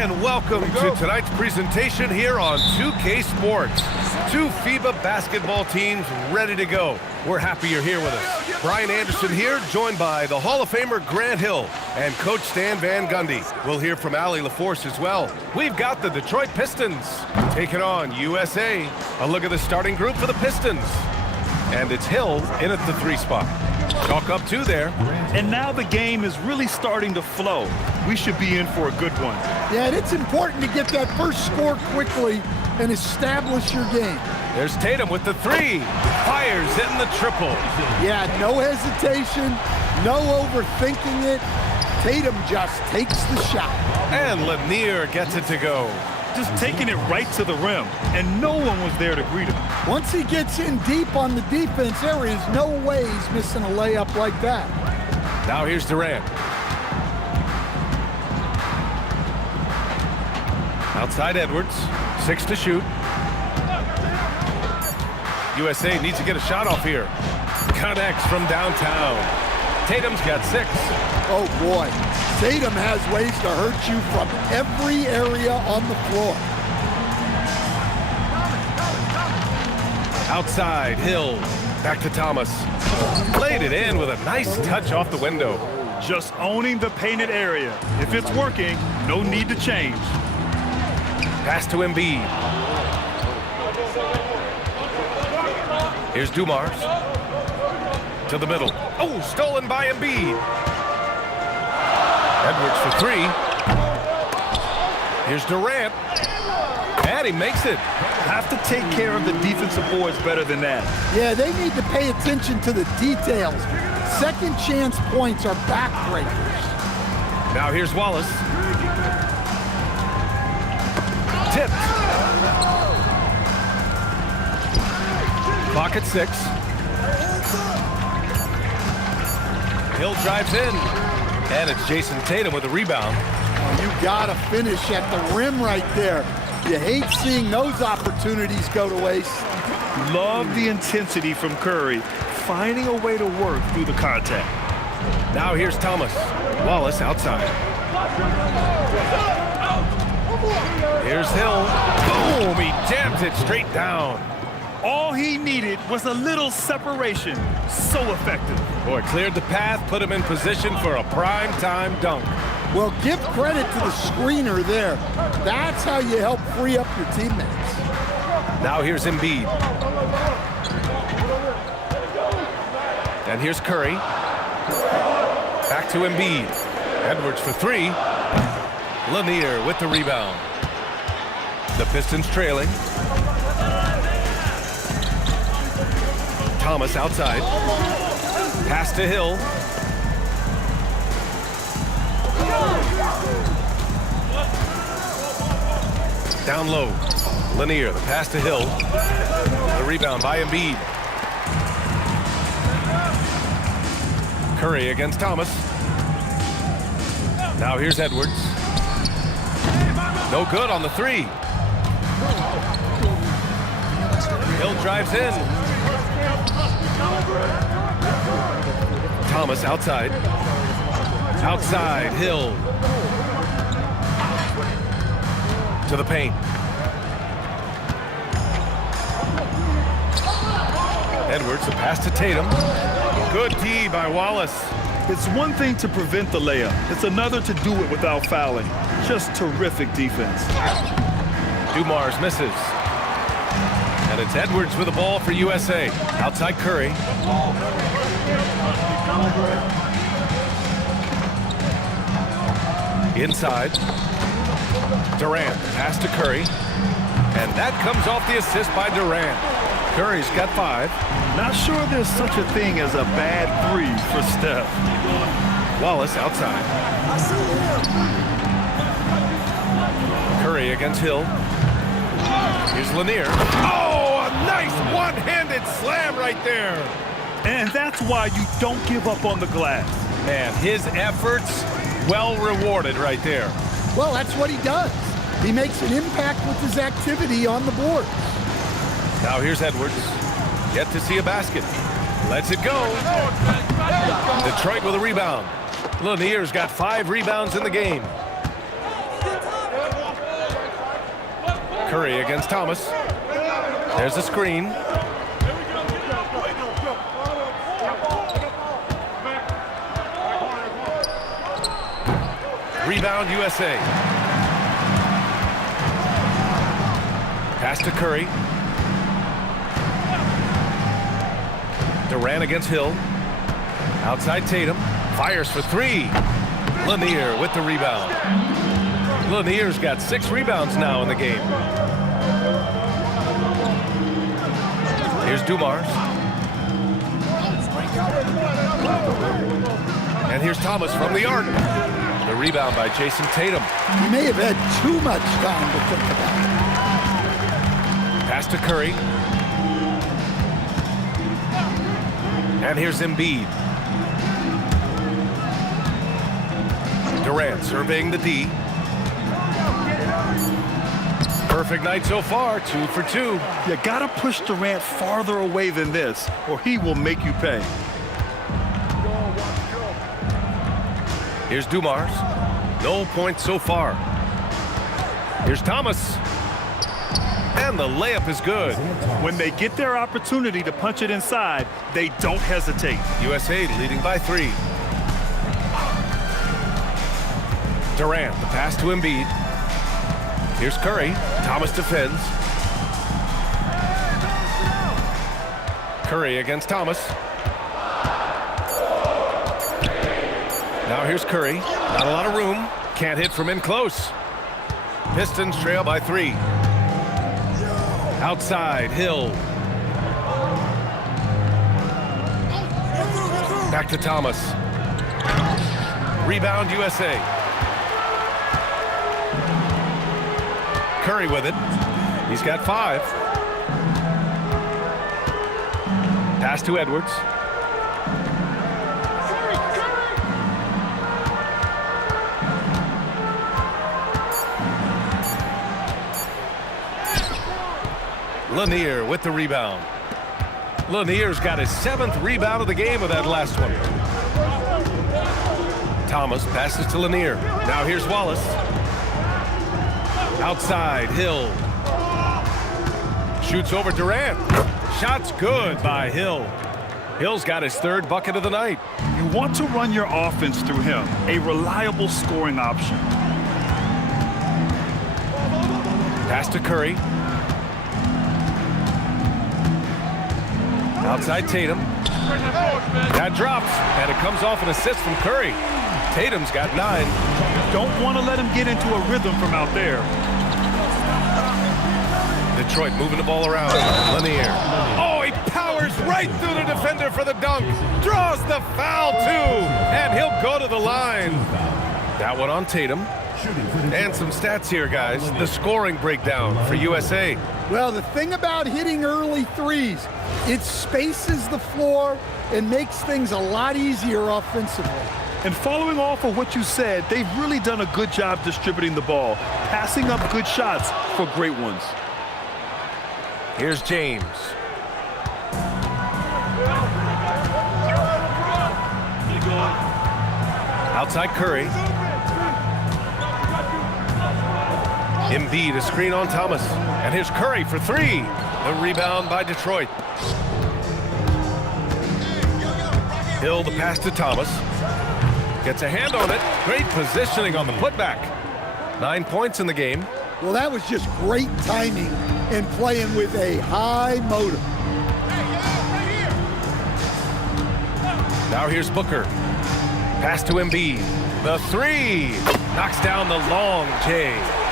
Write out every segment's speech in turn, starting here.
And welcome to tonight's presentation here on 2K Sports. Two FIBA basketball teams ready to go. We're happy you're here with us. Brian Anderson here, joined by the Hall of Famer Grant Hill and Coach Stan Van Gundy. We'll hear from Allie LaForce as well. We've got the Detroit Pistons taking on USA. A look at the starting group for the Pistons. And it's Hill in at the 3 spot. Chalk up 2 there. And now the game is really starting to flow. We should be in for a good one. Yeah, and it's important to get that first score quickly and establish your game. There's Tatum with the 3. Fires in the triple. Yeah, no hesitation, no overthinking it. Tatum just takes the shot. And Lanier gets it to go. Just taking it right to the rim, and no one was there to greet him. Once he gets in deep on the defense, there is no way he's missing a layup like that. Now here's Durant. Outside Edwards, 6 to shoot. USA needs to get a shot off here. Connects from downtown. Tatum's got 6. Oh boy, Tatum has ways to hurt you from every area on the floor. Outside, Hill. Back to Thomas. Played it in with a nice touch off the window. Just owning the painted area. If it's working, no need to change. Pass to Embiid. Here's Dumars. To the middle. Oh, stolen by Embiid. Edwards for 3. Here's Durant. And he makes it. Have to take care of the defensive boards better than that. Yeah, they need to pay attention to the details. Second chance points are backbreakers. Now here's Wallace. Tipped. Clock at 6. Hill drives in. And it's Jason Tatum with a rebound. You gotta finish at the rim right there. You hate seeing those opportunities go to waste. Love the intensity from Curry, finding a way to work through the contact. Now here's Thomas. Wallace outside. Here's Hill. Boom! He jams it straight down. All he needed was a little separation. So effective. Boy, cleared the path, put him in position for a prime-time dunk. Well, give credit to the screener there. That's how you help free up your teammates. Now here's Embiid. And here's Curry. Back to Embiid. Edwards for 3. Lanier with the rebound. The Pistons trailing. Thomas outside. Pass to Hill. Down low. Lanier, the pass to Hill. The rebound by Embiid. Curry against Thomas. Now here's Edwards. No good on the 3. Hill drives in. Thomas outside. Outside, Hill. To the paint. Edwards, a pass to Tatum. Good D by Wallace. It's one thing to prevent the layup. It's another to do it without fouling. Just terrific defense. Dumars misses. And it's Edwards with the ball for USA. Outside Curry. Inside. Durant, pass to Curry. And that comes off the assist by Durant. Curry's got 5. Not sure there's such a thing as a bad 3 for Steph. Wallace outside. Curry against Hill. Here's Lanier. Oh, a nice one-handed slam right there. And that's why you don't give up on the glass. Man, his efforts well rewarded right there. Well, that's what he does. He makes an impact with his activity on the board. Now here's Edwards. Yet to see a basket. Lets it go. Detroit with a rebound. Lanier's got 5 rebounds in the game. Curry against Thomas. There's a screen. Rebound USA. Pass to Curry. Durant against Hill. Outside Tatum. Fires for three. Lanier with the rebound. Lanier's got 6 rebounds now in the game. Here's Dumars. And here's Thomas from the arc. The rebound by Jason Tatum. He may have had too much time to think about it. Pass to Curry. And here's Embiid. Durant surveying the D. Perfect night so far, 2 for 2. You gotta push Durant farther away than this, or he will make you pay. Here's Dumars. No points so far. Here's Thomas. And the layup is good. When they get their opportunity to punch it inside, they don't hesitate. USA leading by 3. Durant, the pass to Embiid. Here's Curry. Thomas defends. Curry against Thomas. Now here's Curry. Not a lot of room. Can't hit from in close. Pistons trail by 3. Outside, Hill. Back to Thomas. Rebound USA. Curry with it. He's got 5. Pass to Edwards. Lanier with the rebound. Lanier's got his 7th rebound of the game with that last one. Thomas passes to Lanier. Now here's Wallace. Outside, Hill. Shoots over Durant. Shot's good by Hill. Hill's got his 3rd bucket of the night. You want to run your offense through him, a reliable scoring option. Pass to Curry. Outside Tatum. That drops, and it comes off an assist from Curry. Tatum's got 9. Don't want to let him get into a rhythm from out there. Detroit moving the ball around. Lanier. Oh, he powers right through the defender for the dunk. Draws the foul, too. And he'll go to the line. That one on Tatum. And some stats here, guys. The scoring breakdown for USA. Well, the thing about hitting early threes, it spaces the floor and makes things a lot easier offensively. And following off of what you said, they've really done a good job distributing the ball, passing up good shots for great ones. Here's James. Outside Curry. Embiid, a screen on Thomas. And here's Curry for 3. The rebound by Detroit. Hill, the pass to Thomas. Gets a hand on it. Great positioning on the putback. 9 points in the game. Well, that was just great timing and playing with a high motor. Now here's Booker. Pass to Embiid. The 3. Knocks down the long J.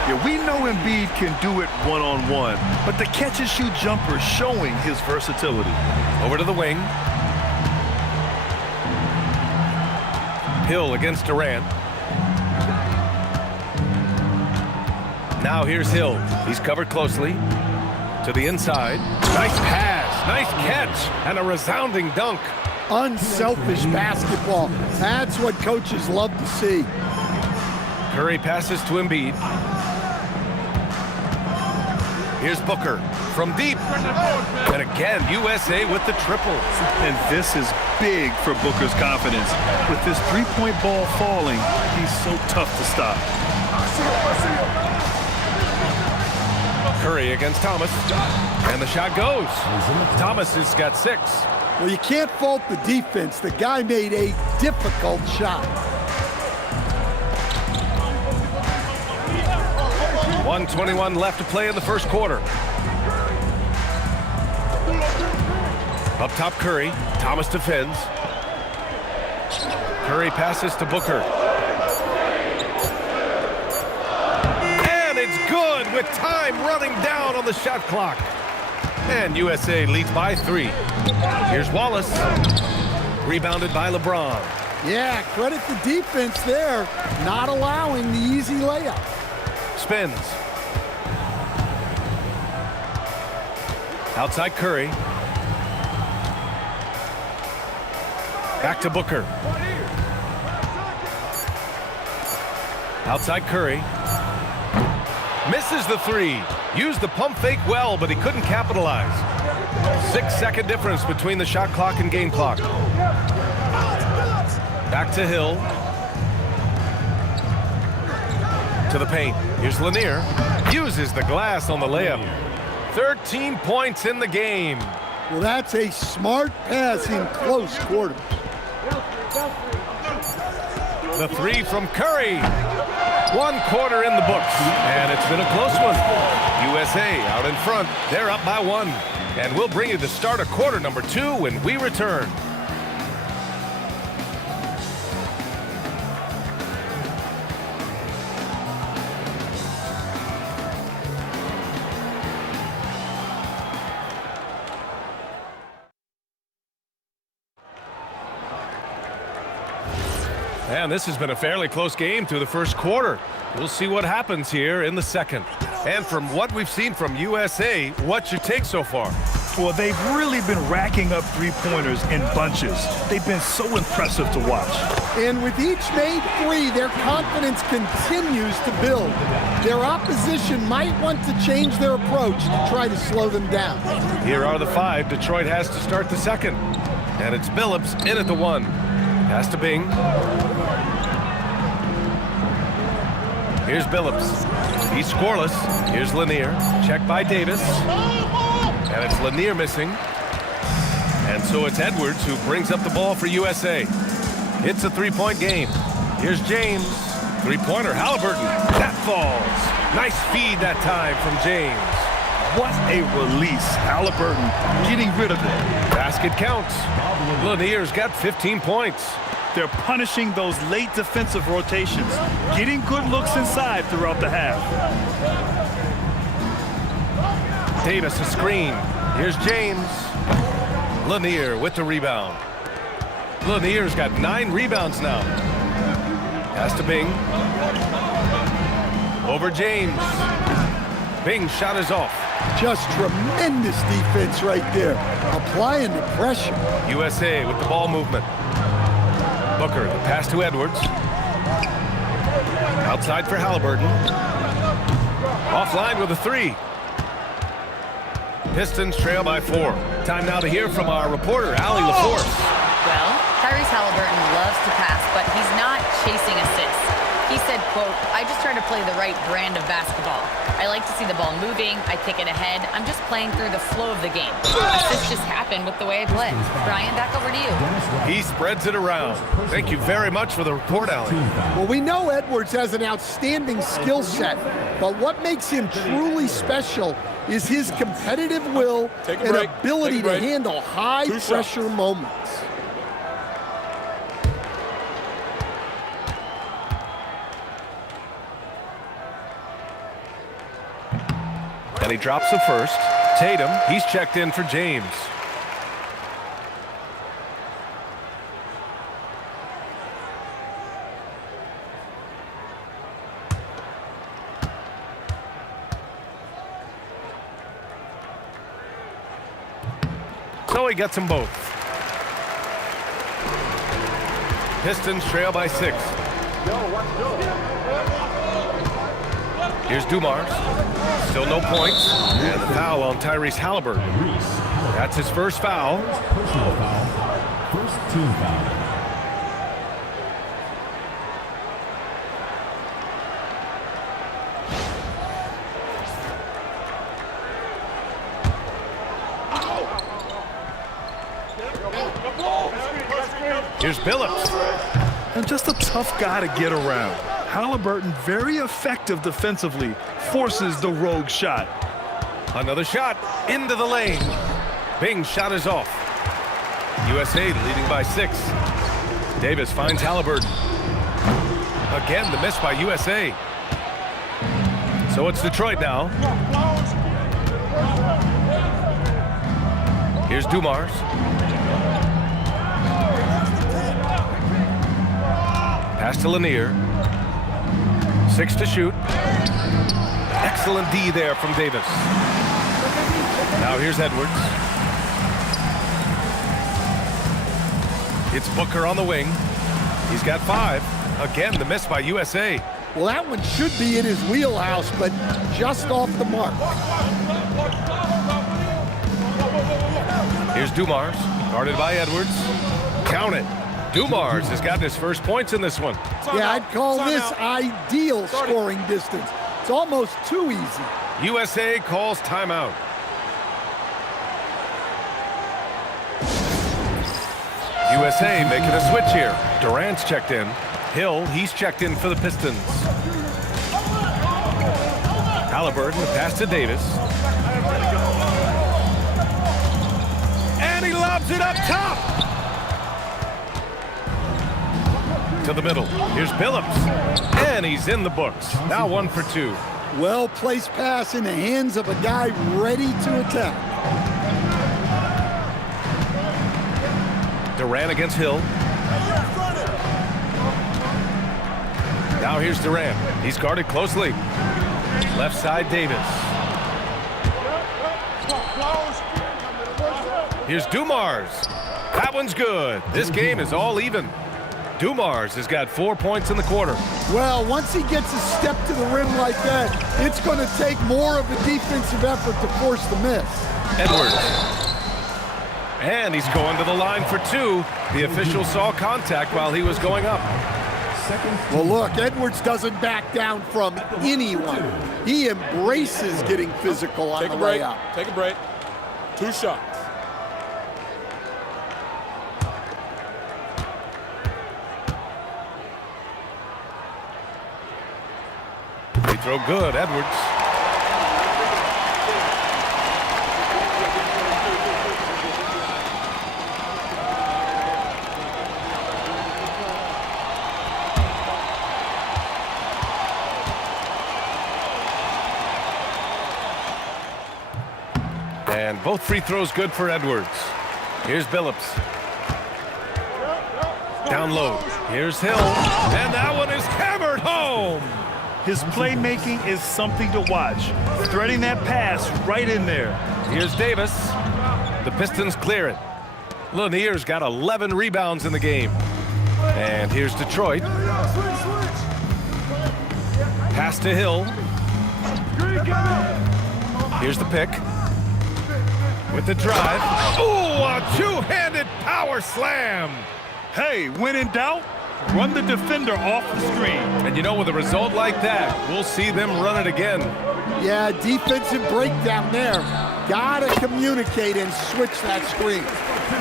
Yeah, we know Embiid can do it one-on-one, but the catch-and-shoot jumper is showing his versatility. Over to the wing. Hill against Durant. Now here's Hill. He's covered closely. To the inside. Nice pass. Nice catch. And a resounding dunk. Unselfish basketball. That's what coaches love to see. Curry passes to Embiid. Here's Booker from deep. And again, USA with the triple. And this is big for Booker's confidence. With this three-point ball falling, he's so tough to stop. Curry against Thomas. And the shot goes. Thomas has got 6. Well, you can't fault the defense. The guy made a difficult shot. 1:21 left to play in the first quarter. Up top, Curry. Thomas defends. Curry passes to Booker. And it's good with time running down on the shot clock. And USA leads by 3. Here's Wallace. Rebounded by LeBron. Yeah, credit the defense there, not allowing the easy layup. Spins. Outside Curry. Back to Booker. Outside Curry. Misses the 3. Used the pump fake well, but he couldn't capitalize. 6-second difference between the shot clock and game clock. Back to Hill. To the paint. Here's Lanier. Uses the glass on the layup. 13 points in the game. Well, that's a smart pass in close quarters. The 3 from Curry. 1 quarter in the books, and it's been a close one. USA out in front. They're up by 1. And we'll bring you the start of quarter number 2 when we return. And this has been a fairly close game through the first quarter. We'll see what happens here in the second. And from what we've seen from USA, what's your take so far? Well, they've really been racking up three-pointers in bunches. They've been so impressive to watch. And with each made 3, their confidence continues to build. Their opposition might want to change their approach to try to slow them down. Here are the 5 Detroit has to start the second. And it's Billups in at the 1. Pass to Bing. Here's Billups. He's scoreless. Here's Lanier. Check by Davis. And it's Lanier missing. And so it's Edwards who brings up the ball for USA. It's a 3-point game. Here's James. 3-pointer, Halliburton. That falls. Nice feed that time from James. What a release. Halliburton getting rid of it. Basket counts. Lanier's got 15 points. They're punishing those late defensive rotations, getting good looks inside throughout the half. Davis a screen. Here's James. Lanier with the rebound. Lanier's got 9 rebounds now. Pass to Bing. Over James. Bing's shot is off. Just tremendous defense right there, applying the pressure. USA with the ball movement. Booker, the pass to Edwards. Outside for Halliburton. Offline with a 3. Pistons trail by 4. Time now to hear from our reporter, Allie LaForce. Well, Tyrese Halliburton loves to pass, but he's not chasing assists. He said, quote, "I just try to play the right brand of basketball. I like to see the ball moving. I kick it ahead. I'm just playing through the flow of the game. Assists just happen with the way I play." Brian, back over to you. He spreads it around. Thank you very much for the report, Allie. Well, we know Edwards has an outstanding skill set, but what makes him truly special is his competitive will and ability to handle high-pressure moments. And he drops the first. Tatum, he's checked in for James. So he gets them both. Pistons trail by 6. Here's Dumars. Still no points. And the foul on Tyrese Halliburton. That's his first foul. Personal foul. First team foul. Here's Billups. And just a tough guy to get around. Halliburton, very effective defensively, forces the rogue shot. Another shot into the lane. Bing's shot is off. USA leading by 6. Davis finds Halliburton. Again, the miss by USA. So it's Detroit now. Here's Dumars. Pass to Lanier. 6 to shoot. Excellent D there from Davis. Now here's Edwards. It's Booker on the wing. He's got 5. Again, the miss by USA. Well, that one should be in his wheelhouse, but just off the mark. Here's Dumars, guarded by Edwards. Count it. Dumars has gotten his first points in this one. Yeah, I'd call this ideal scoring distance. It's almost too easy. USA calls timeout. USA making a switch here. Durant's checked in. Hill, he's checked in for the Pistons. Halliburton, pass to Davis. And he lobs it up top. To the middle. Here's Billups. And he's in the books. Now 1 for 2. Well-placed pass in the hands of a guy ready to attack. Durant against Hill. Now here's Durant. He's guarded closely. Left side, Davis. Here's Dumars. That one's good. This game is all even. Dumars has got 4 points in the quarter. Well, once he gets a step to the rim like that, it's going to take more of a defensive effort to force the miss. Edwards. And he's going to the line for 2. The official saw contact while he was going up. Well, look, Edwards doesn't back down from anyone. He embraces getting physical on the way up. Take a break. 2 shots. Free throw good, Edwards. And both free throws good for Edwards. Here's Billups. Down low. Here's Hill. And that one is hammered home. His playmaking is something to watch. Threading that pass right in there. Here's Davis. The Pistons clear it. Lanier's got 11 rebounds in the game. And here's Detroit. Pass to Hill. Here's the pick. With the drive. Ooh, a two-handed power slam. Hey, when in doubt, run the defender off the screen. And you know, with a result like that, we'll see them run it again. Yeah, defensive breakdown there. Gotta communicate and switch that screen.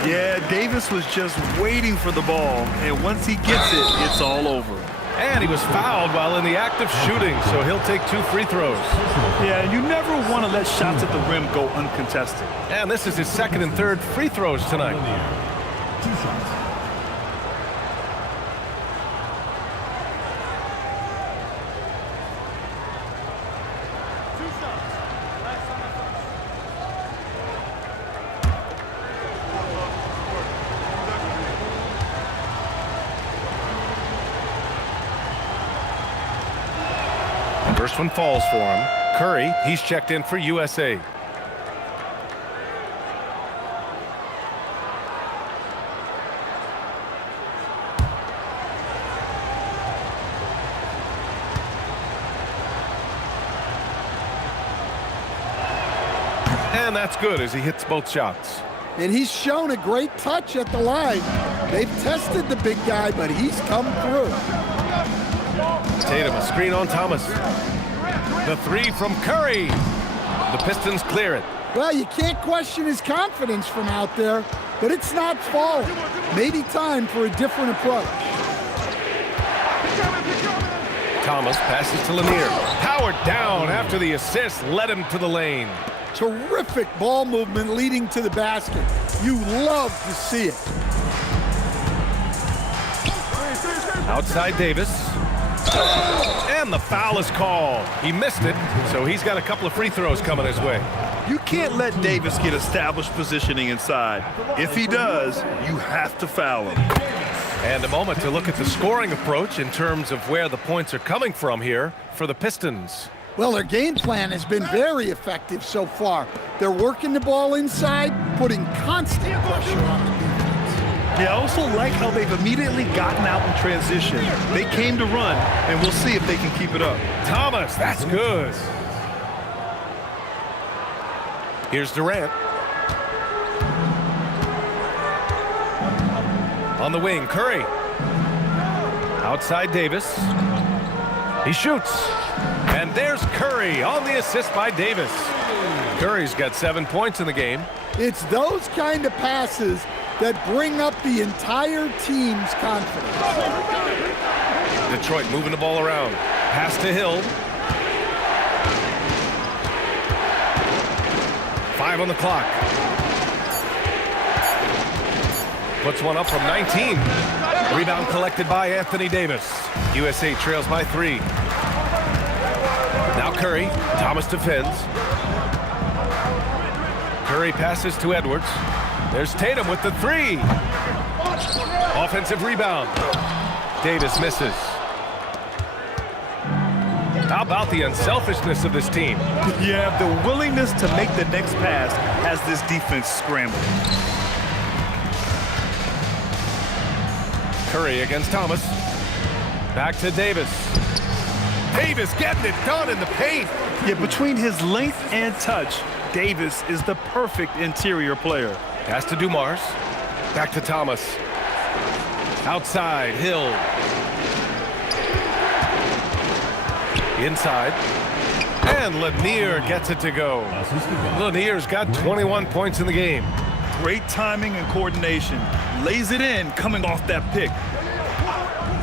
Yeah, Davis was just waiting for the ball, and once he gets it, it's all over. And he was fouled while in the act of shooting, so he'll take 2 free throws. Yeah, you never want to let shots at the rim go uncontested. And this is his 2nd and 3rd free throws tonight. 2 shots. First one falls for him. Curry, he's checked in for USA. And that's good as he hits both shots. And he's shown a great touch at the line. They've tested the big guy, but he's come through. Tatum, a screen on Thomas. The 3 from Curry. The Pistons clear it. Well, you can't question his confidence from out there. but it's not falling. Maybe time for a different approach. Thomas passes to Lanier. Powered down after the assist led him to the lane. Terrific ball movement leading to the basket. You love to see it. Outside Davis. And the foul is called. He missed it, so he's got a couple of free throws coming his way. You can't let Davis get established positioning inside. If he does, you have to foul him. And a moment to look at the scoring approach in terms of where the points are coming from here for the Pistons. Well, their game plan has been very effective so far. They're working the ball inside, putting constant pressure on the defense. I also like how they've immediately gotten out in transition. They came to run, and we'll see if they can keep it up. Thomas, that's good. Here's Durant. On the wing, Curry. Outside Davis. He shoots. And there's Curry on the assist by Davis. Curry's got 7 points in the game. It's those kind of passes that bring up the entire team's confidence. Detroit moving the ball around. Pass to Hill. 5 on the clock. Puts one up from 19. Rebound collected by Anthony Davis. USA trails by 3. Now Curry. Thomas defends. Curry passes to Edwards. There's Tatum with the 3. Offensive rebound. Davis misses. How about the unselfishness of this team? Yeah, the willingness to make the next pass has this defense scrambled. Curry against Thomas. Back to Davis. Davis getting it done in the paint. Yeah, between his length and touch, Davis is the perfect interior player. Pass to Dumars. Back to Thomas. Outside, Hill. Inside. And Lanier gets it to go. Lanier's got 21 points in the game. Great timing and coordination. Lays it in coming off that pick.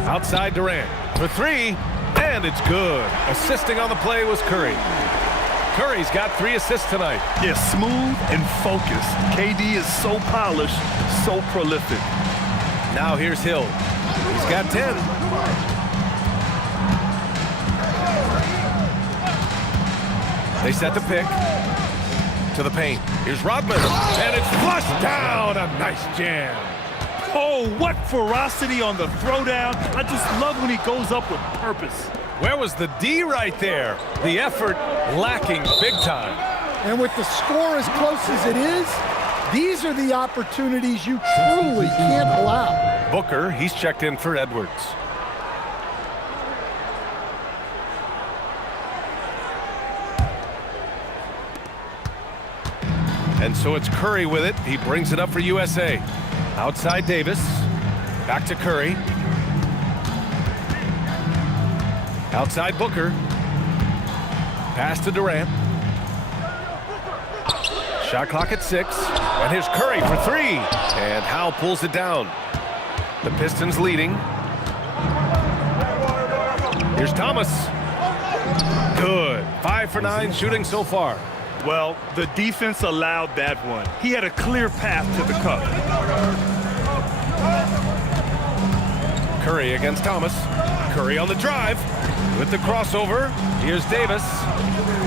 Outside Durant for 3, and it's good. Assisting on the play was Curry. Curry's got 3 assists tonight. Yeah, smooth and focused. KD is so polished, so prolific. Now here's Hill. He's got 10. They set the pick to the paint. Here's Rodman, and it's flushed down. A nice jam. Oh, what ferocity on the throwdown. I just love when he goes up with purpose. Where was the D right there? The effort lacking big time. And with the score as close as it is, these are the opportunities you truly can't allow. Booker, he's checked in for Edwards. And so it's Curry with it. He brings it up for USA. Outside Davis. Back to Curry. Outside Booker. Pass to Durant. Shot clock at 6. And here's Curry for 3. And Howe pulls it down. The Pistons leading. Here's Thomas. Good. 5 for 9 shooting so far. Well, the defense allowed that one. He had a clear path to the cup. Curry against Thomas. Curry on the drive with the crossover. Here's Davis.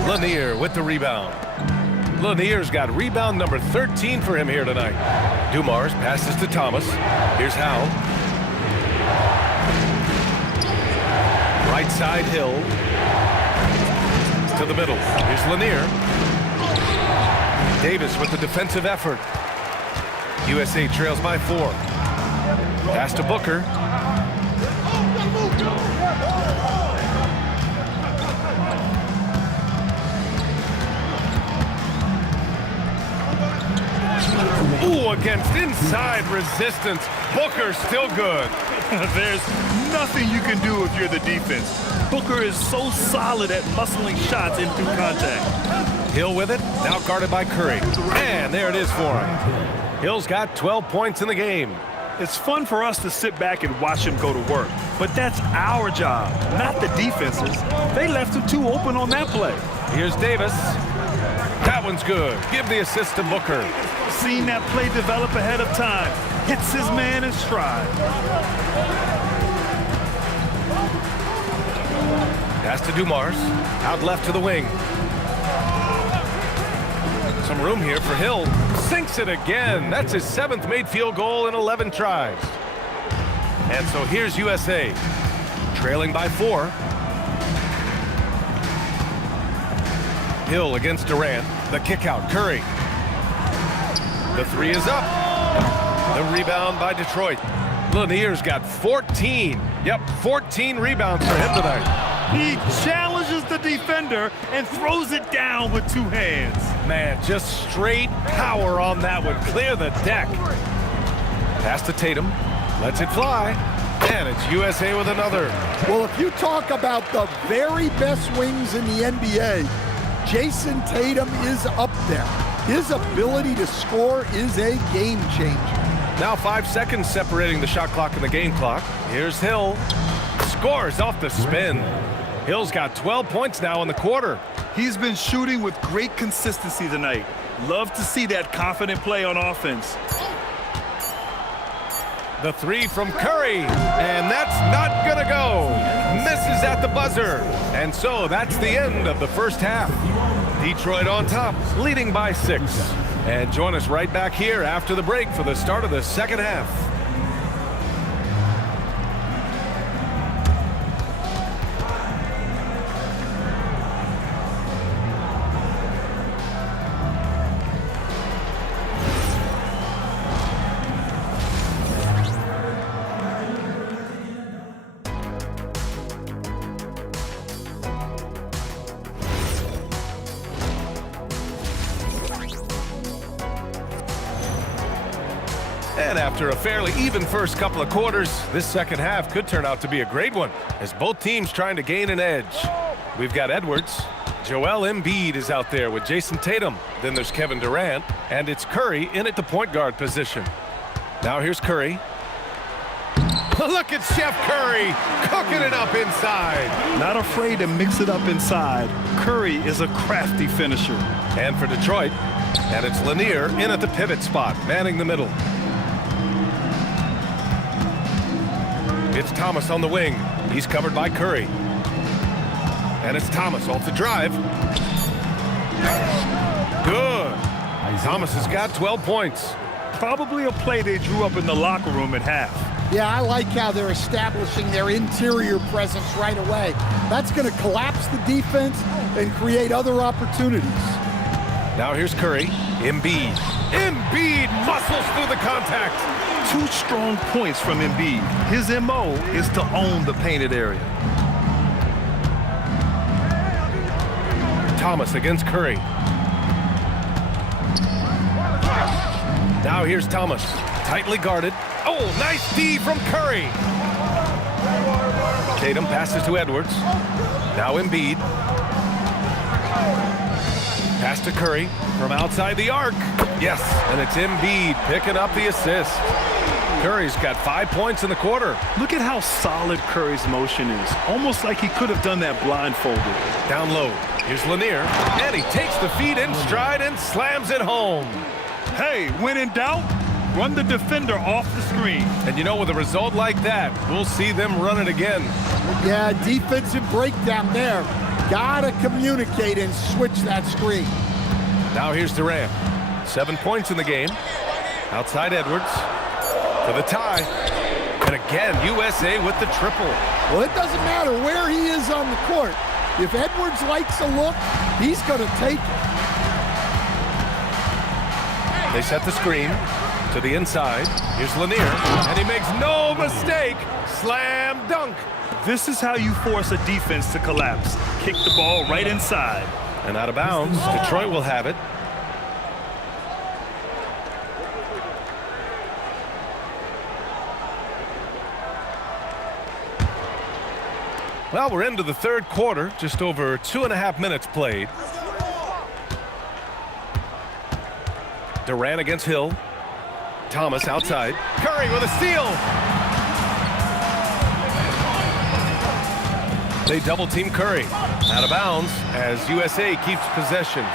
Lanier with the rebound. Lanier's got rebound number 13 for him here tonight. Dumars passes to Thomas. Here's Howe. Right side Hill. To the middle. Here's Lanier. Davis with the defensive effort. USA trails by 4. Pass to Booker. Ooh, against inside resistance. Booker still good. There's nothing you can do if you're the defense. Booker is so solid at muscling shots in through contact. Hill with it, now guarded by Curry. And there it is for him. Hill's got 12 points in the game. It's fun for us to sit back and watch him go to work, but that's our job, not the defense's. They left him too open on that play. Here's Davis. That one's good. Give the assist to Booker. Seen that play develop ahead of time. Hits his man in stride. Pass to Dumars. Out left to the wing. Some room here for Hill. Sinks it again. That's his 7th made field goal in 11 tries. And so here's USA. Trailing by 4. Hill against Durant. The kick out. Curry. The 3 is up. The rebound by Detroit. Lanier's got 14. Yep, 14 rebounds for him tonight. He challenges the defender and throws it down with 2 hands. Man, just straight power on that one. Clear the deck. Pass to Tatum. Lets it fly. And it's USA with another. Well, if you talk about the very best wings in the NBA, Jason Tatum is up there. His ability to score is a game changer. Now 5 seconds separating the shot clock and the game clock. Here's Hill. Scores off the spin. Hill's got 12 points now in the quarter. He's been shooting with great consistency tonight. Love to see that confident play on offense. The 3 from Curry, and that's not gonna go. Misses at the buzzer. And so that's the end of the first half. Detroit on top, leading by 6. And join us right back here after the break for the start of the second half. And after a fairly even first couple of quarters, this second half could turn out to be a great one, as both teams trying to gain an edge. We've got Edwards. Joel Embiid is out there with Jason Tatum. Then there's Kevin Durant, and it's Curry in at the point guard position. Now here's Curry. Look at Chef Curry cooking it up inside. Not afraid to mix it up inside. Curry is a crafty finisher. And for Detroit, and it's Lanier in at the pivot spot, manning the middle. It's Thomas on the wing. He's covered by Curry. And it's Thomas off the drive. Good. Thomas has got 12 points. Probably a play they drew up in the locker room at half. Yeah, I like how they're establishing their interior presence right away. That's going to collapse the defense and create other opportunities. Now here's Curry. Embiid. Embiid muscles through the contact. 2 strong points from Embiid. His MO is to own the painted area. Thomas against Curry. Now here's Thomas. Tightly guarded. Oh, nice D from Curry. Tatum passes to Edwards. Now Embiid. Pass to Curry from outside the arc. Yes, and it's Embiid picking up the assist. Curry's got 5 points in the quarter. Look at how solid Curry's motion is. Almost like he could have done that blindfolded. Down low. Here's Lanier. And he takes the feed in stride and slams it home. Hey, when in doubt, run the defender off the screen. And you know, with a result like that, we'll see them run it again. Yeah, defensive breakdown there. Gotta communicate and switch that screen. Now here's Durant. 7 points in the game. Outside Edwards. For the tie. And again, USA with the triple. Well, it doesn't matter where he is on the court. If Edwards likes a look, he's going to take it. They set the screen to the inside. Here's Lanier, and he makes no mistake. Slam dunk. This is how you force a defense to collapse. Kick the ball right inside. And out of bounds, Detroit will have it. Well, we're into the third quarter, just over 2.5 minutes played. Durant against Hill. Thomas outside. Curry with a steal. They double team Curry. Out of bounds as USA keeps possession.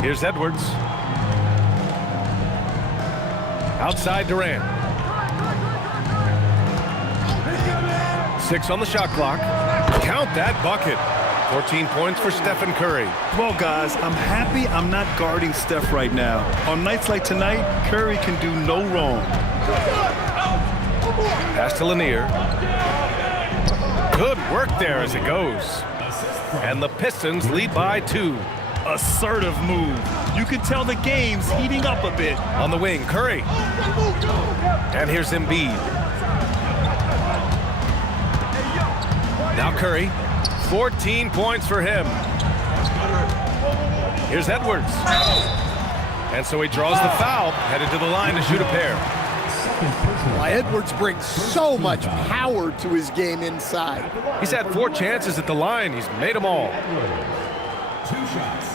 Here's Edwards. Outside Durant. 6 on the shot clock. Count that bucket. 14 points for Stephen Curry. Well, guys, I'm happy I'm not guarding Steph right now. On nights like tonight, Curry can do no wrong. Pass to Lanier. Good work there as it goes. And the Pistons lead by 2. Assertive move. You can tell the game's heating up a bit. On the wing, Curry. And here's Embiid. Now Curry. 14 points for him. Here's Edwards. And so he draws the foul, headed to the line to shoot a pair. Well, Edwards brings so much power to his game inside. He's had 4 chances at the line. He's made them all. 2 shots.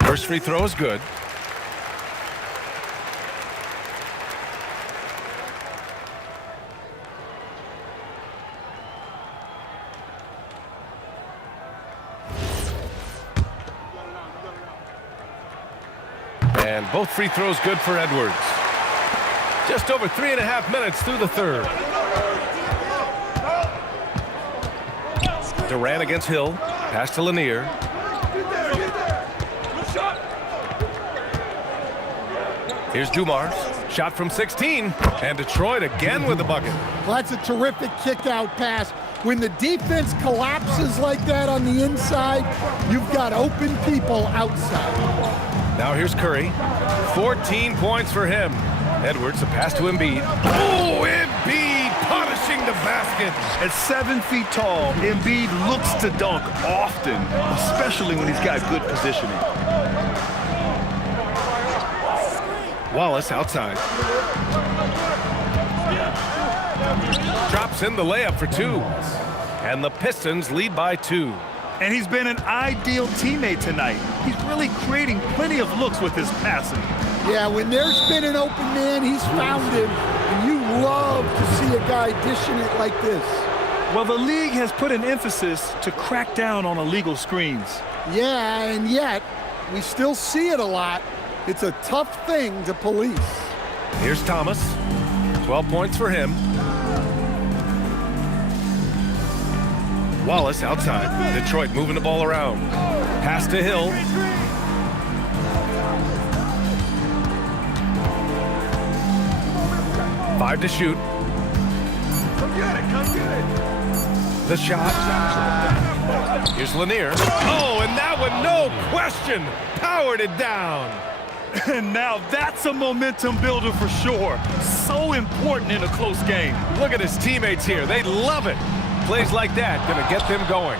First free throw is good. And both free throws good for Edwards. Just over 3.5 minutes through the third. Durant against Hill. Pass to Lanier. Here's Dumars. Shot from 16. And Detroit again with the bucket. Well, that's a terrific kick-out pass. When the defense collapses like that on the inside, you've got open people outside. Now here's Curry. 14 points for him. Edwards, a pass to Embiid. Oh, Embiid punishing the basket. At 7 feet tall, Embiid looks to dunk often, especially when he's got good positioning. Wallace outside. Drops in the layup for 2. And the Pistons lead by 2. And he's been an ideal teammate tonight. He's really creating plenty of looks with his passing. Yeah, when there's been an open man, he's found him. And you love to see a guy dishing it like this. Well, the league has put an emphasis to crack down on illegal screens. Yeah, and yet, we still see it a lot. It's a tough thing to police. Here's Thomas. 12 points for him. Wallace outside. Detroit moving the ball around. Pass to Hill. Five to shoot. Come get it, come get it. The shot. Here's Lanier. Oh, and that one, no question, powered it down. And now that's a momentum builder for sure. So important in a close game. Look at his teammates here. They love it. Plays like that gonna get them going.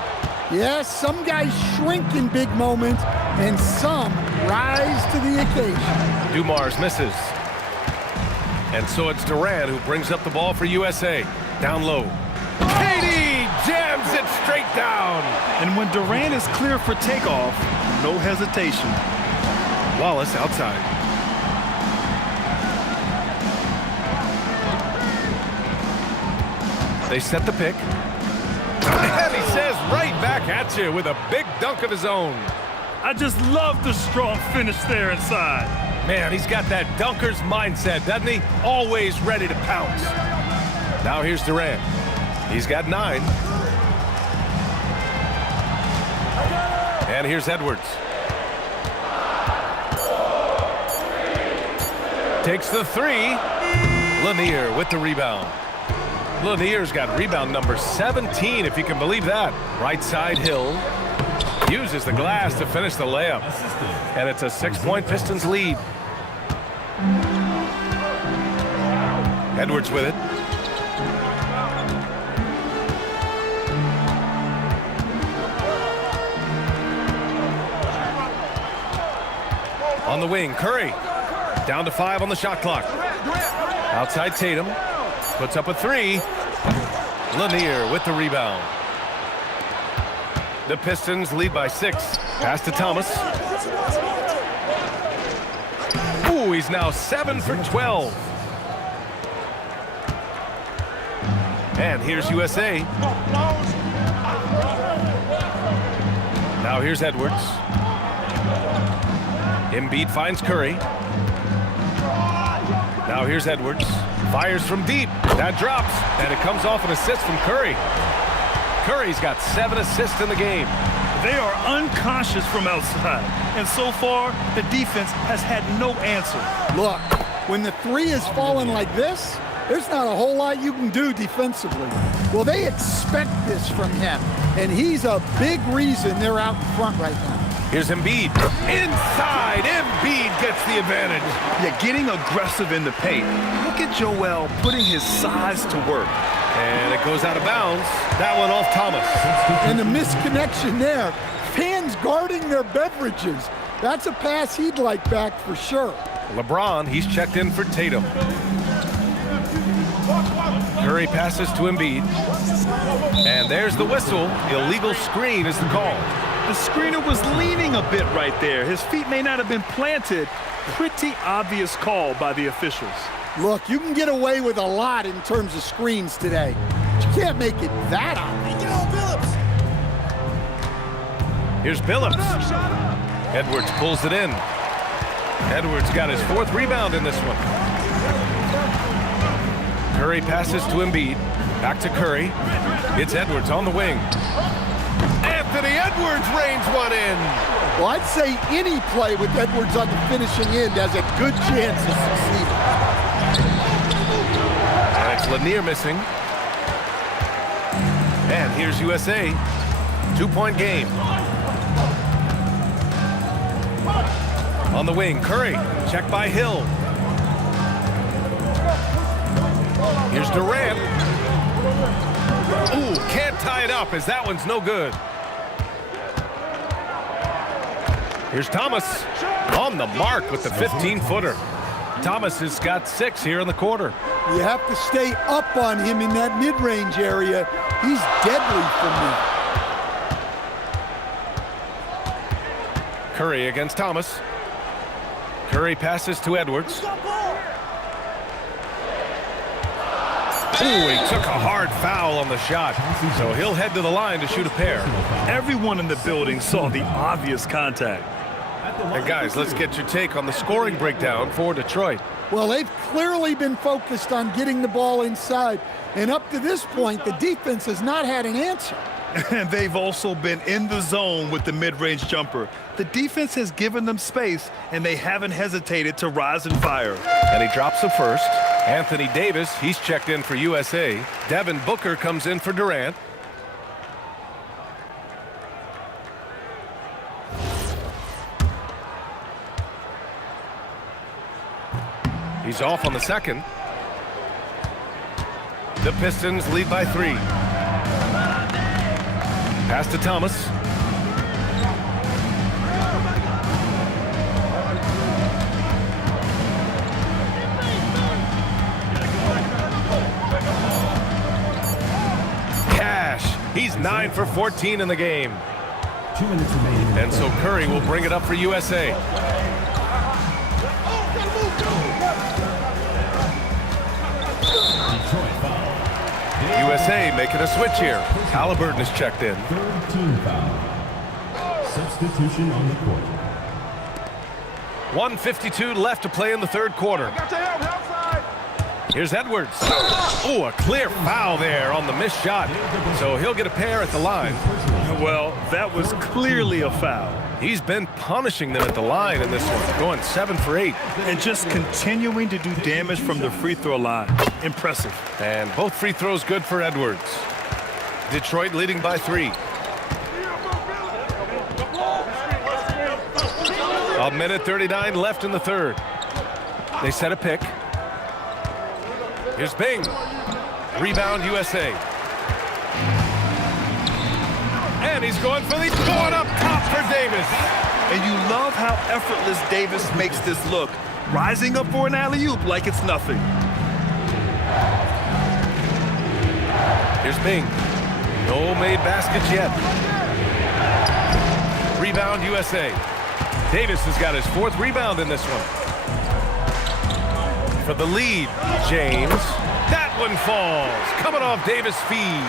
Yes, some guys shrink in big moments, and some rise to the occasion. Dumars misses. And so it's Durant who brings up the ball for USA. Down low. KD jams it straight down. And when Durant is clear for takeoff, no hesitation. Wallace outside. They set the pick. And he says right back at you with a big dunk of his own. I just love the strong finish there inside. Man, he's got that dunker's mindset, doesn't he? Always ready to pounce. Now here's Durant. He's got 9. And here's Edwards. Takes the 3. Lanier with the rebound. Lanier's got rebound number 17, if you can believe that. Right side, Hill. Uses the glass to finish the layup. And it's a 6-point Pistons lead. Edwards with it. On the wing, Curry. Down to 5 on the shot clock. Outside Tatum. Puts up a 3. Lanier with the rebound. The Pistons lead by 6. Pass to Thomas. Ooh, he's now 7 for 12. And here's USA. Now here's Edwards. Embiid finds Curry. Now here's Edwards. Fires from deep. That drops, and it comes off an assist from Curry. Curry's got 7 assists in the game. They are uncautious from outside, and so far, the defense has had no answer. Look, when the 3 is falling like this, there's not a whole lot you can do defensively. Well, they expect this from him, and he's a big reason they're out in front right now. Here's Embiid. Inside, Embiid gets the advantage. Yeah, getting aggressive in the paint. Look at Joel putting his size to work. And it goes out of bounds. That one off Thomas. And the misconnection there. Fans guarding their beverages. That's a pass he'd like back for sure. LeBron, he's checked in for Tatum. Curry passes to Embiid. And there's the whistle. Illegal screen is the call. The screener was leaning a bit right there. His feet may not have been planted. Pretty obvious call by the officials. Look, you can get away with a lot in terms of screens today. But you can't make it that obvious. Here's Billups. Edwards pulls it in. Edwards got his 4th rebound in this one. Curry passes to Embiid. Back to Curry. It's Edwards on the wing. Anthony Edwards rains one in. Well, I'd say any play with Edwards on the finishing end has a good chance of succeeding. And it's Lanier missing. And here's USA. 2-point game. On the wing, Curry. Check by Hill. Here's Durant. Ooh, can't tie it up as that one's no good. Here's Thomas on the mark with the 15-footer. Thomas has got 6 here in the quarter. You have to stay up on him in that mid-range area. He's deadly from there. Curry against Thomas. Curry passes to Edwards. Ooh, he took a hard foul on the shot, so he'll head to the line to shoot a pair. Everyone in the building saw the obvious contact. And guys, let's get your take on the scoring breakdown for Detroit. Well, they've clearly been focused on getting the ball inside, and up to this point, the defense has not had an answer. And they've also been in the zone with the mid-range jumper. The defense has given them space, and they haven't hesitated to rise and fire. And he drops the first. Anthony Davis, he's checked in for USA. Devin Booker comes in for Durant. He's off on the second. The Pistons lead by 3. Pass to Thomas. Cash. He's 9 for 14 in the game. 2 minutes remaining. And so Curry will bring it up for USA. Detroit foul. USA making a switch here. Halliburton is checked in. 3rd team foul. Substitution on the court. 1:52 left to play in the 3rd quarter. Here's Edwards. Oh, a clear foul there on the missed shot. So he'll get a pair at the line. Well, that was clearly a foul. He's been punishing them at the line in this one, going 7 for 8. And just continuing to do damage from the free throw line. Impressive. And both free throws good for Edwards. Detroit leading by 3. A minute 39 left in the 3rd. They set a pick. Here's Bing. Rebound USA. And he's going up top for Davis. And you love how effortless Davis makes this look, rising up for an alley-oop like it's nothing. Here's Bing. No made baskets yet. Rebound USA. Davis has got his 4th rebound in this one. For the lead, James. That one falls. Coming off Davis' feed.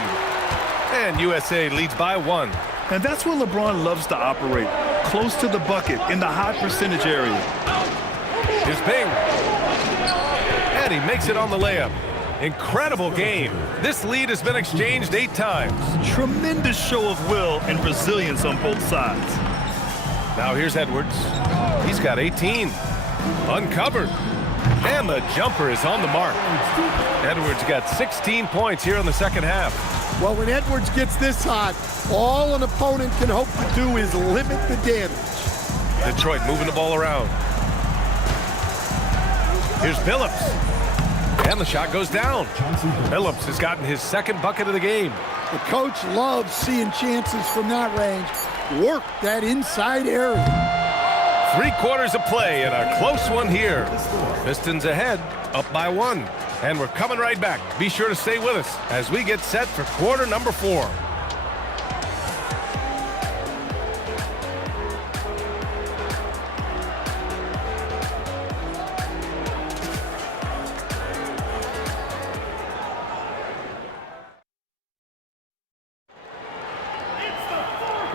And USA leads by 1. And that's where LeBron loves to operate, close to the bucket in the high percentage area. Here's Bing. And he makes it on the layup. Incredible game. This lead has been exchanged 8 times. Tremendous show of will and resilience on both sides. Now here's Edwards. He's got 18. Uncovered. And the jumper is on the mark. Edwards got 16 points here in the second half. Well, when Edwards gets this hot, all an opponent can hope to do is limit the damage. Detroit moving the ball around. Here's Billups. And the shot goes down. Billups has gotten his 2nd bucket of the game. The coach loves seeing chances from that range. Work that inside area. 3 quarters of play and a close one here. Pistons ahead, up by 1. And we're coming right back. Be sure to stay with us as we get set for quarter number 4.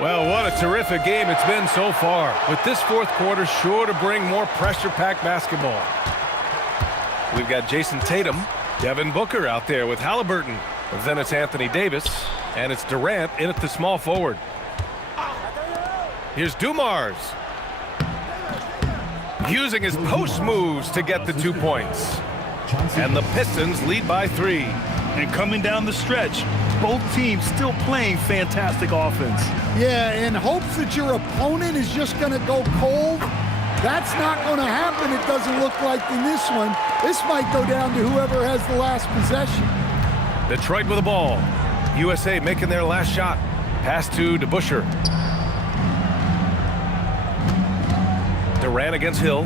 Well, what a terrific game it's been so far. With this 4th quarter sure to bring more pressure-packed basketball. We've got Jason Tatum, Devin Booker out there with Halliburton. And then it's Anthony Davis, and it's Durant in at the small forward. Here's Dumars. Using his post moves to get the 2 points. And the Pistons lead by 3. And coming down the stretch, both teams still playing fantastic offense. Yeah, in hopes that your opponent is just going to go cold. That's not going to happen, it doesn't look like in this one. This might go down to whoever has the last possession. Detroit with the ball. USA making their last shot. Pass to DeBusschere. Durant against Hill.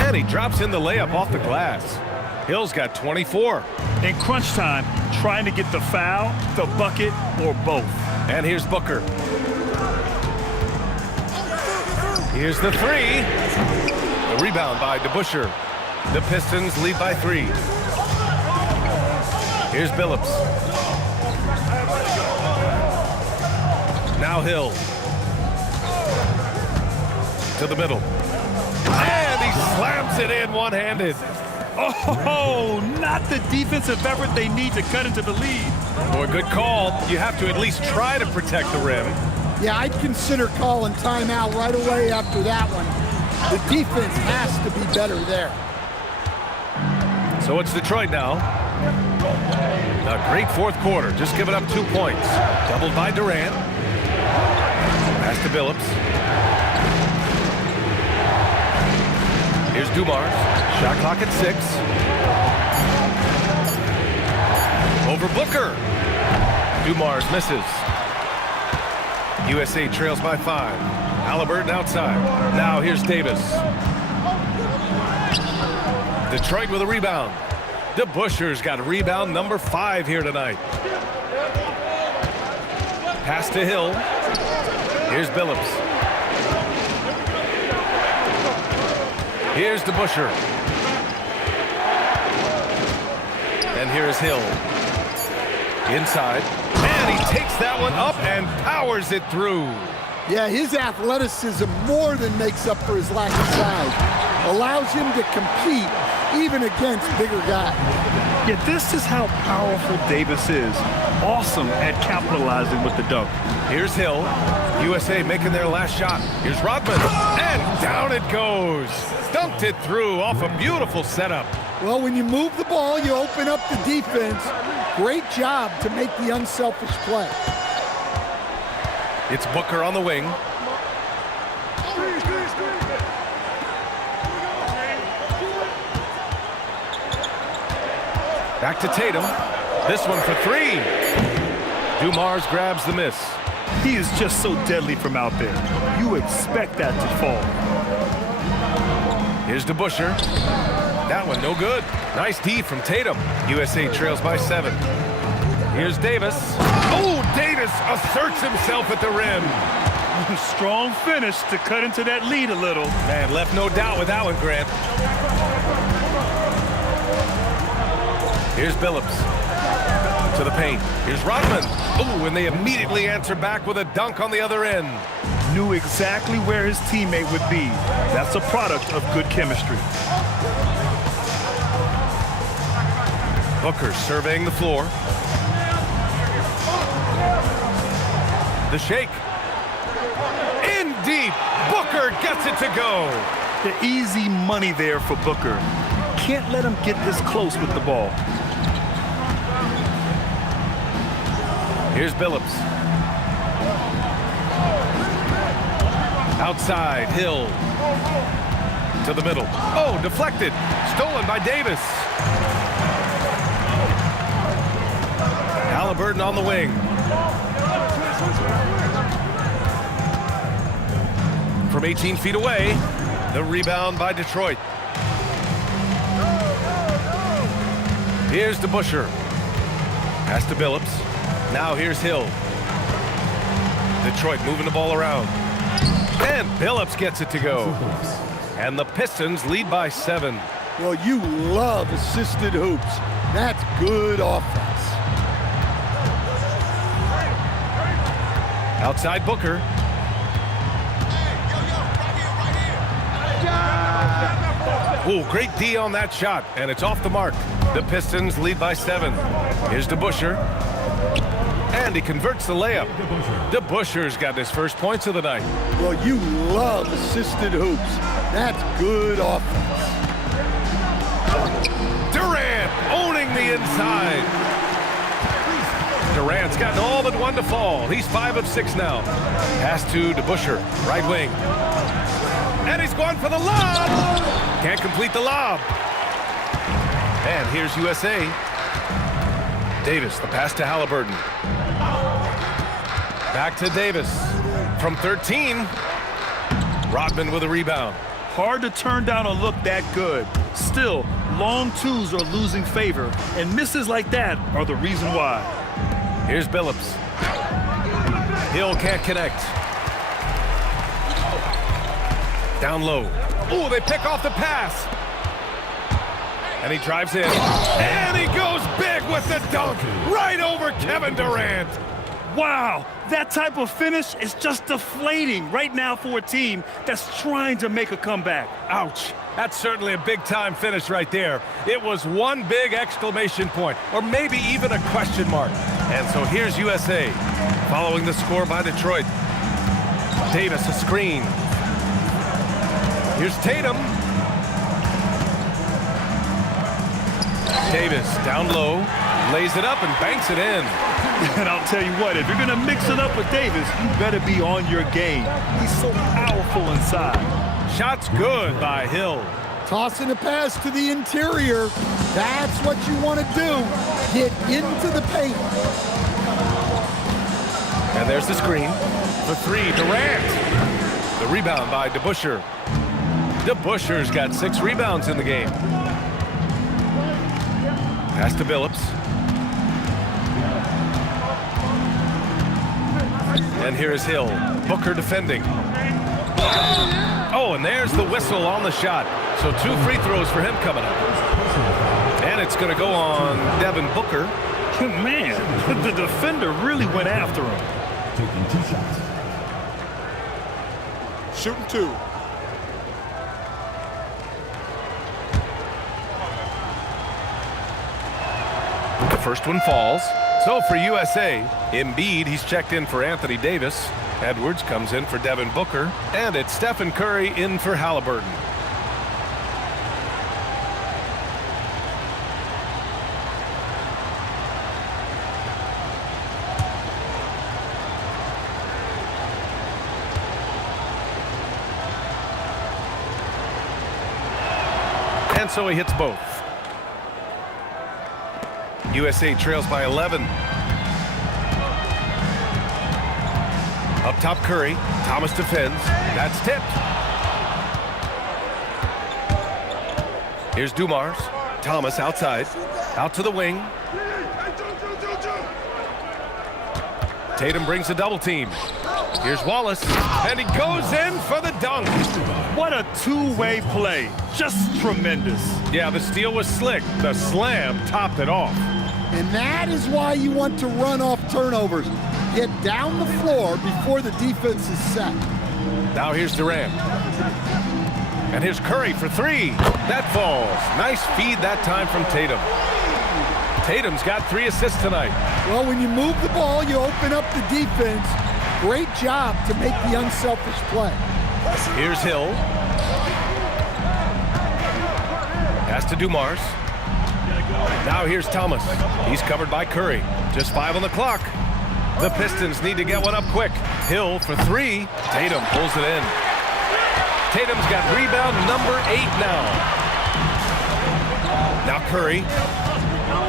And he drops in the layup off the glass. Hill's got 24. In crunch time, trying to get the foul, the bucket, or both. And here's Booker. Here's the 3. The rebound by DeBusschere. The Pistons lead by 3. Here's Billups. Now Hill. To the middle. And he slams it in one-handed. Oh, not the defensive effort they need to cut into the lead. Boy, good call. You have to at least try to protect the rim. Yeah, I'd consider calling timeout right away after that one. The defense has to be better there. So it's Detroit now. A great 4th quarter, just giving up 2 points. Doubled by Durant. Pass to Billups. Here's Dumars. Shot clock at 6. Over Booker. Dumars misses. USA trails by 5. Halliburton outside. Now here's Davis. Detroit with a rebound. DeBusschere's got rebound number 5 here tonight. Pass to Hill. Here's Billups. Here's DeBusschere. And here's Hill. Inside. And he takes that one up and powers it through. Yeah, his athleticism more than makes up for his lack of size. Allows him to compete even against bigger guys. Yet this is how powerful Davis is. Awesome at capitalizing with the dunk. Here's Hill. USA making their last shot. Here's Rodman. And down it goes. Dunked it through off a beautiful setup. Well, when you move the ball, you open up the defense. Great job to make the unselfish play. It's Booker on the wing. Back to Tatum. This one for 3. Dumars grabs the miss. He is just so deadly from out there. You expect that to fall. Here's DeBuscher. That one no good. Nice D from Tatum. USA trails by 7. Here's Davis. Oh, Davis asserts himself at the rim. Strong finish to cut into that lead a little. Man, left no doubt with that one, Grant. Here's Billups to the paint. Here's Rodman. Oh, and they immediately answer back with a dunk on the other end. Knew exactly where his teammate would be. That's a product of good chemistry. Booker surveying the floor. The shake. In deep. Booker gets it to go. The easy money there for Booker. Can't let him get this close with the ball. Here's Billups. Outside, Hill. To the middle. Oh, deflected. Stolen by Davis. Halliburton on the wing. From 18 feet away, the rebound by Detroit. Here's DeBuscher. Pass to Billups. Now here's Hill. Detroit moving the ball around. And Billups gets it to go. And the Pistons lead by 7. Well, you love assisted hoops. That's good offense. Outside Booker. Oh, great D on that shot, and it's off the mark. The Pistons lead by 7. Here's DeBuscher. And he converts the layup. DeBuscher's got his first points of the night. Well, you love assisted hoops. That's good offense. Durant owning the inside. Durant's gotten all but one to fall. He's 5 of 6 now. Pass to DeBuscher, right wing. And he's going for the lob. Can't complete the lob. And here's USA. Davis, the pass to Halliburton. Back to Davis. From 13. Rodman with a rebound. Hard to turn down a look that good. Still, long twos are losing favor, and misses like that are the reason why. Here's Billups. Hill can't connect. Down low. Oh, they pick off the pass. And he drives in. And he goes big with the dunk. Right over Kevin Durant. Wow, that type of finish is just deflating right now for a team that's trying to make a comeback. Ouch. That's certainly a big-time finish right there. It was one big exclamation point, or maybe even a question mark. And so here's USA, following the score by Detroit. Davis, a screen. Here's Tatum. Davis down low, lays it up and banks it in. And I'll tell you what, if you're going to mix it up with Davis, you better be on your game. He's so powerful inside. Shot's good by Hill. Tossing a pass to the interior. That's what you want to do. Get into the paint. And there's the screen. For 3, Durant. The rebound by DeBuscher. DeBuscher's got 6 rebounds in the game. Pass to Billups. And here's Hill. Booker defending. Oh, and there's the whistle on the shot. So 2 free throws for him coming up. And it's going to go on Devin Booker. Man, the defender really went after him. Taking 2 shots. Shooting 2. The first one falls. So for USA, Embiid, he's checked in for Anthony Davis. Edwards comes in for Devin Booker. And it's Stephen Curry in for Halliburton. And so he hits both. USA trails by 11. Up top, Curry. Thomas defends. That's tipped. Here's Dumars. Thomas outside. Out to the wing. Tatum brings a double team. Here's Wallace. And he goes in for the dunk. What a two-way play. Just tremendous. Yeah, the steal was slick. The slam topped it off. And that is why you want to run off turnovers. Get down the floor before the defense is set. Now here's Durant. And here's Curry for three. That falls. Nice feed that time from Tatum. Tatum's got 3 assists tonight. Well, when you move the ball, you open up the defense. Great job to make the unselfish play. Here's Hill. Pass to Dumars. Now here's Thomas. He's covered by Curry. Just 5 on the clock. The Pistons need to get one up quick. Hill for 3. Tatum pulls it in. Tatum's got rebound number 8 now. Now Curry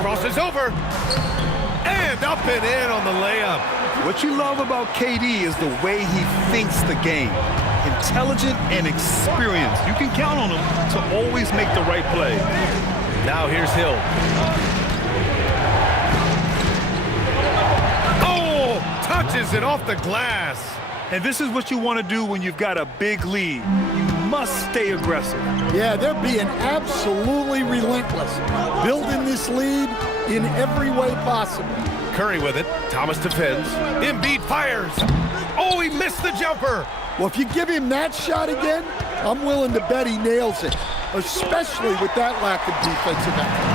crosses over. And up and in on the layup. What you love about KD is the way he thinks the game. Intelligent and experienced. You can count on him to always make the right play. Now here's Hill. Oh, touches it off the glass. And this is what you want to do when you've got a big lead. You must stay aggressive. Yeah, they're being absolutely relentless. Building this lead in every way possible. Curry with it. Thomas defends. Embiid fires. Oh, he missed the jumper. Well, if you give him that shot again, I'm willing to bet he nails it, especially with that lack of defensive effort.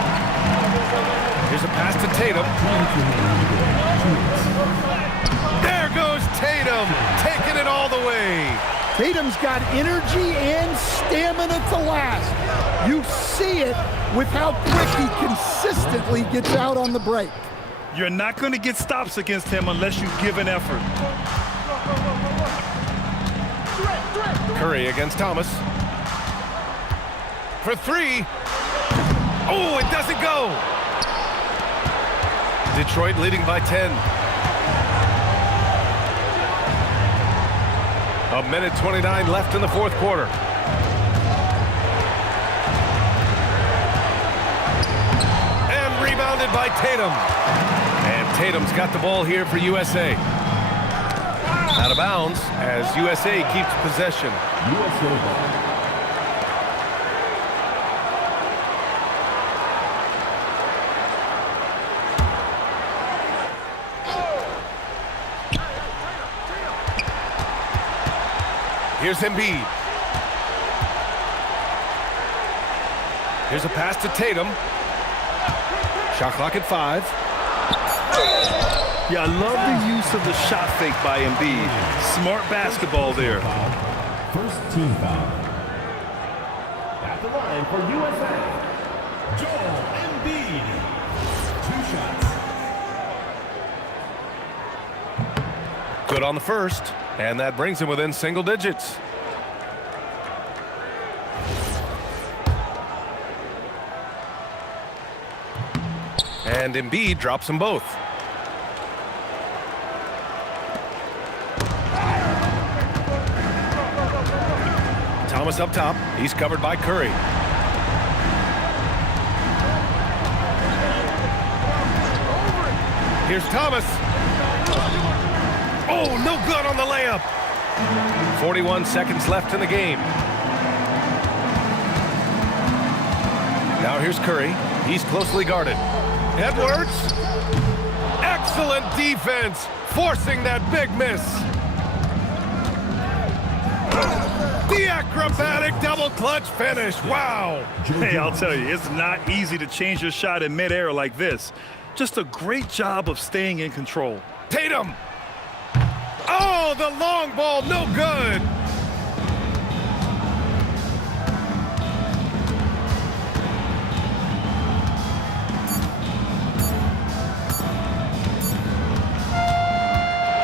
Here's a pass to Tatum. There goes Tatum, taking it all the way. Tatum's got energy and stamina to last. You see it with how quick he consistently gets out on the break. You're not going to get stops against him unless you give an effort. Curry against Thomas. For 3. Oh, it doesn't go. Detroit leading by 10. 1:29 left in the 4th quarter. And rebounded by Tatum. And Tatum's got the ball here for USA. Out of bounds as USA keeps possession. USA ball. Here's Embiid. Here's a pass to Tatum. Shot clock at 5. Yeah, I love the use of the shot fake by Embiid. Smart basketball there. First team foul. At the line for USA, Joel Embiid. 2 shots. Good on the first, and that brings him within single digits. And Embiid drops them both. Thomas up top. He's covered by Curry. Here's Thomas. Oh, no good on the layup. 41 seconds left in the game. Now here's Curry. He's closely guarded. Edwards. Excellent defense, forcing that big miss. The acrobatic double clutch finish. Wow. Hey, I'll tell you, it's not easy to change your shot in midair like this. Just a great job of staying in control. Tatum. Oh, the long ball, no good.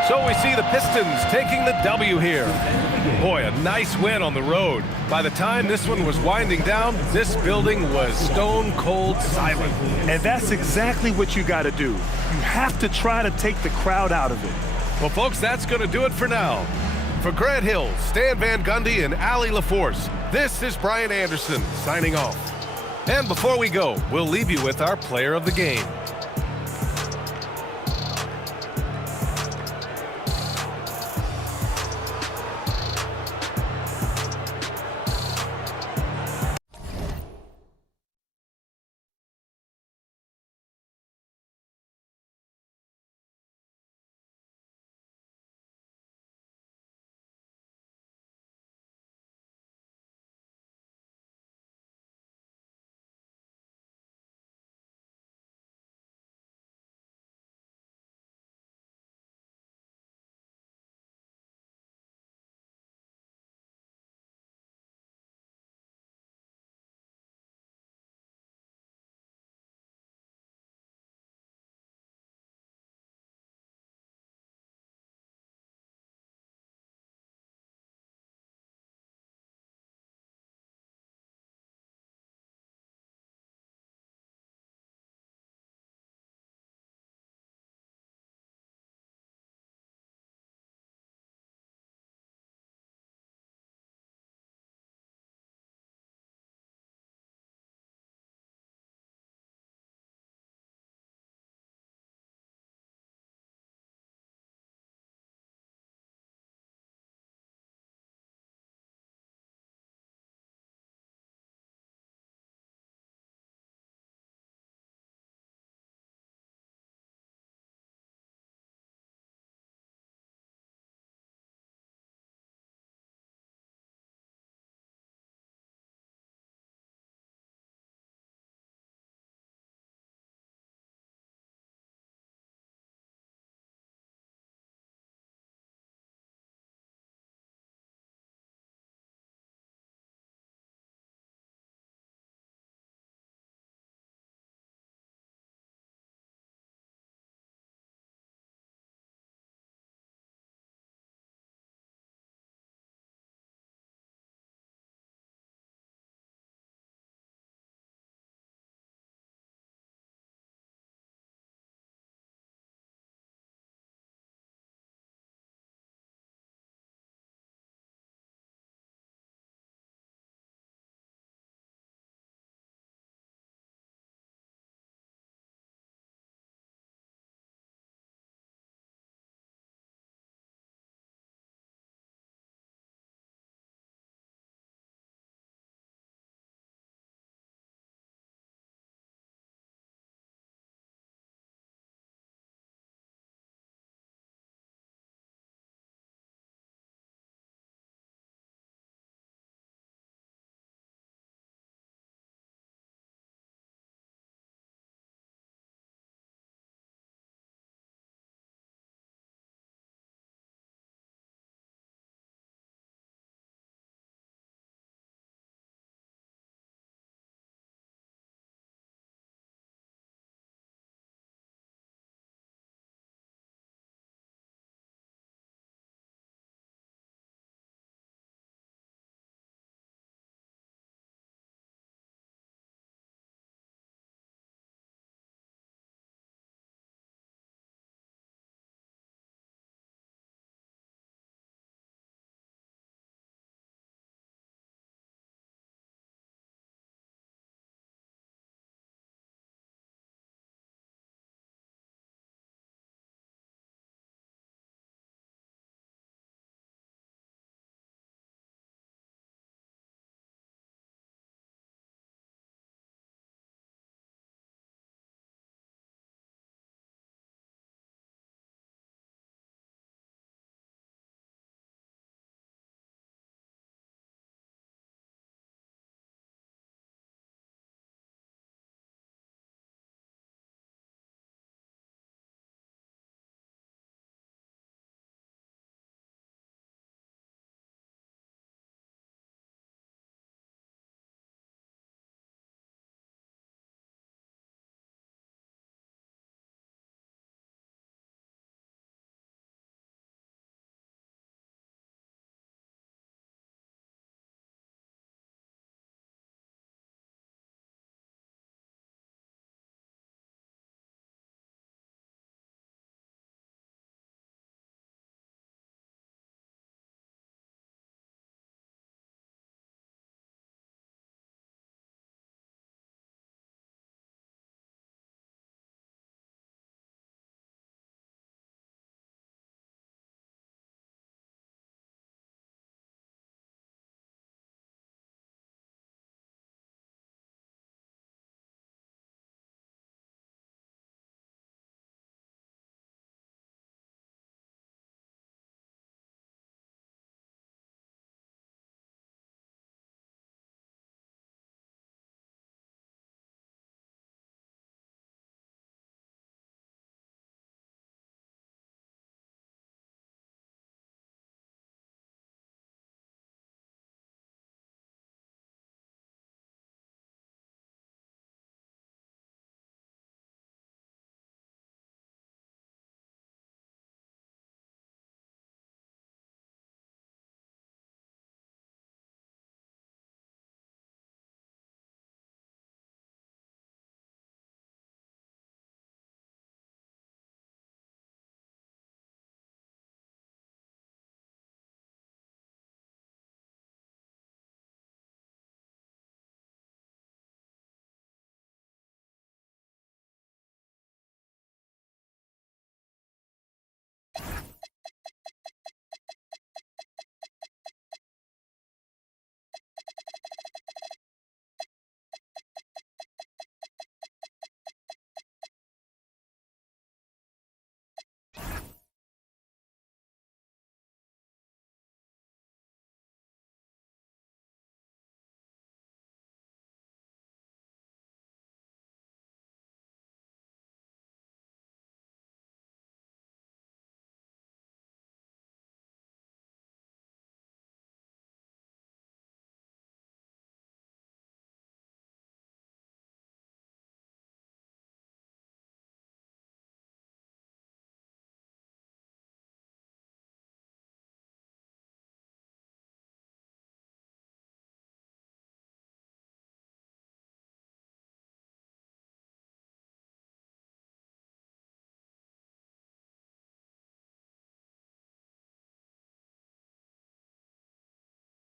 So we see the Pistons taking the W here. Boy, a nice win on the road. By the time this one was winding down, this building was stone cold silent. And that's exactly what you got to do. You have to try to take the crowd out of it. Well, folks, that's going to do it for now. For Grant Hill, Stan Van Gundy, and Allie LaForce, this is Brian Anderson signing off. And before we go, we'll leave you with our player of the game.